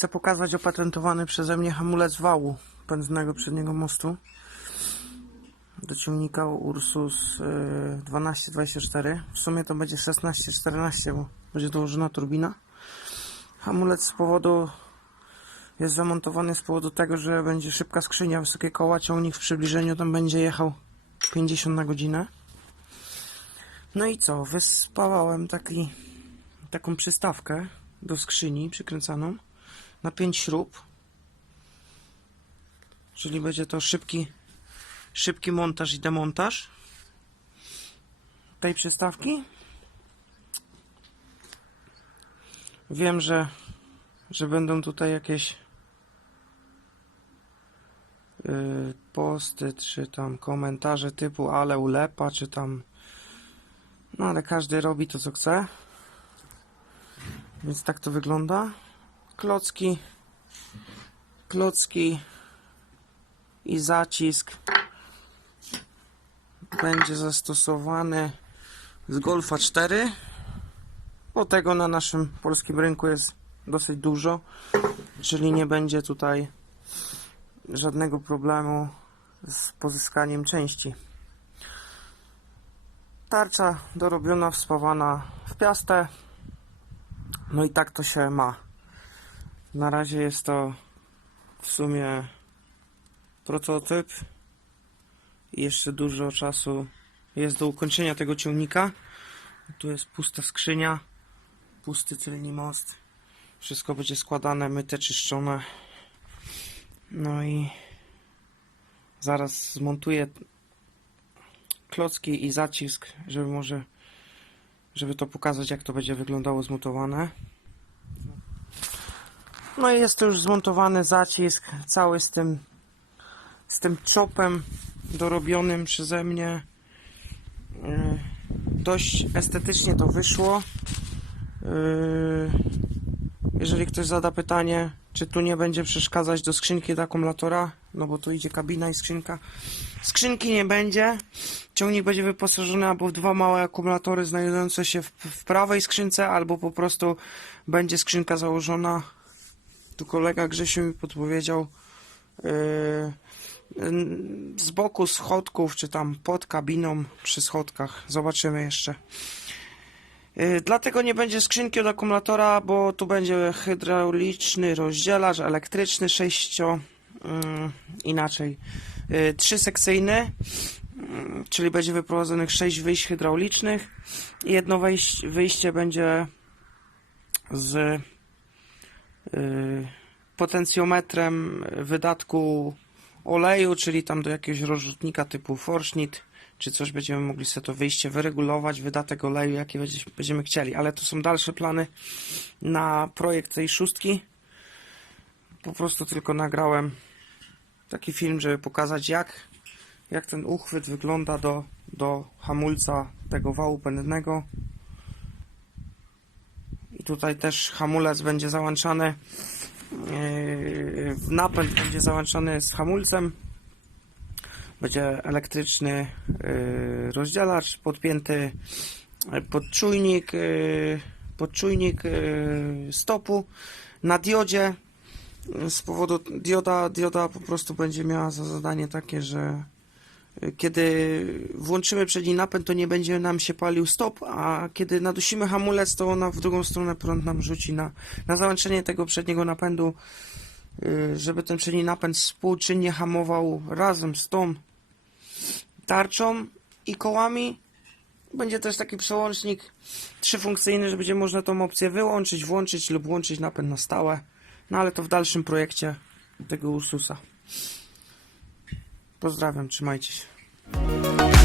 chcę pokazać opatentowany przeze mnie hamulec wału pędznego przedniego mostu do ciągnika Ursus y, 1224. W sumie to będzie 1614, bo będzie dołożona turbina. Hamulec z powodu jest zamontowany z powodu tego, że będzie szybka skrzynia, wysokie koła, ciągnik w przybliżeniu tam będzie jechał 50 na godzinę. No i co? Wyspawałem taki, taką przystawkę do skrzyni przykręcaną na 5 śrub. Czyli będzie to szybki, szybki montaż i demontaż tej przystawki. Wiem, że, że będą tutaj jakieś yy, posty, czy tam komentarze typu ale ulepa, czy tam no ale każdy robi to co chce. Więc tak to wygląda. Klocki, klocki i zacisk będzie zastosowany z Golfa 4. Bo tego na naszym polskim rynku jest dosyć dużo, czyli nie będzie tutaj żadnego problemu z pozyskaniem części. Tarcza dorobiona, wspawana w piastę. No i tak to się ma. Na razie jest to w sumie prototyp. Jeszcze dużo czasu jest do ukończenia tego ciągnika. Tu jest pusta skrzynia, pusty tylny most. Wszystko będzie składane, myte, czyszczone. No i zaraz zmontuję klocki i zacisk, żeby może żeby to pokazać jak to będzie wyglądało zmontowane. No i jest to już zmontowany zacisk cały z tym z tym czopem dorobionym przeze mnie. Yy, Dość estetycznie to wyszło. Yy, Jeżeli ktoś zada pytanie, czy tu nie będzie przeszkadzać do skrzynki do akumulatora, no bo tu idzie kabina i skrzynka. Skrzynki nie będzie. Ciągnik będzie wyposażony albo w dwa małe akumulatory znajdujące się w, w prawej skrzynce, albo po prostu będzie skrzynka założona. Tu kolega Grzesiu mi podpowiedział yy, z boku schodków, czy tam pod kabiną przy schodkach. Zobaczymy jeszcze. Yy, Dlatego nie będzie skrzynki od akumulatora, bo tu będzie hydrauliczny rozdzielacz elektryczny 6 yy, inaczej yy, trzysekcyjny, yy, czyli będzie wyprowadzonych 6 wyjść hydraulicznych i jedno wyjście będzie z potencjometrem wydatku oleju, czyli tam do jakiegoś rozrzutnika typu Forschnitt, czy coś będziemy mogli sobie to wyjście wyregulować, wydatek oleju, będzie- będziemy chcieli, ale to są dalsze plany na projekt tej szóstki. Po prostu tylko nagrałem taki film, żeby pokazać jak, jak ten uchwyt wygląda do, do hamulca tego wału pędnego. Tutaj też hamulec będzie załączany Yy, napęd będzie załączony z hamulcem. Będzie elektryczny yy, rozdzielacz, podpięty yy, podczujnik, yy, podczujnik yy, stopu na diodzie. Z powodu dioda, dioda po prostu będzie miała za zadanie takie, że kiedy włączymy przedni napęd, to nie będzie nam się palił stop, a kiedy nadusimy hamulec, to ona w drugą stronę prąd nam rzuci na, na załączenie tego przedniego napędu, yy, żeby ten przedni napęd współczynnie hamował razem z tą tarczą i kołami. Będzie też taki przełącznik trzyfunkcyjny, że będzie można tą opcję wyłączyć, włączyć lub włączyć napęd na stałe. No ale to w dalszym projekcie tego Ursusa. Pozdrawiam, trzymajcie się. Thank you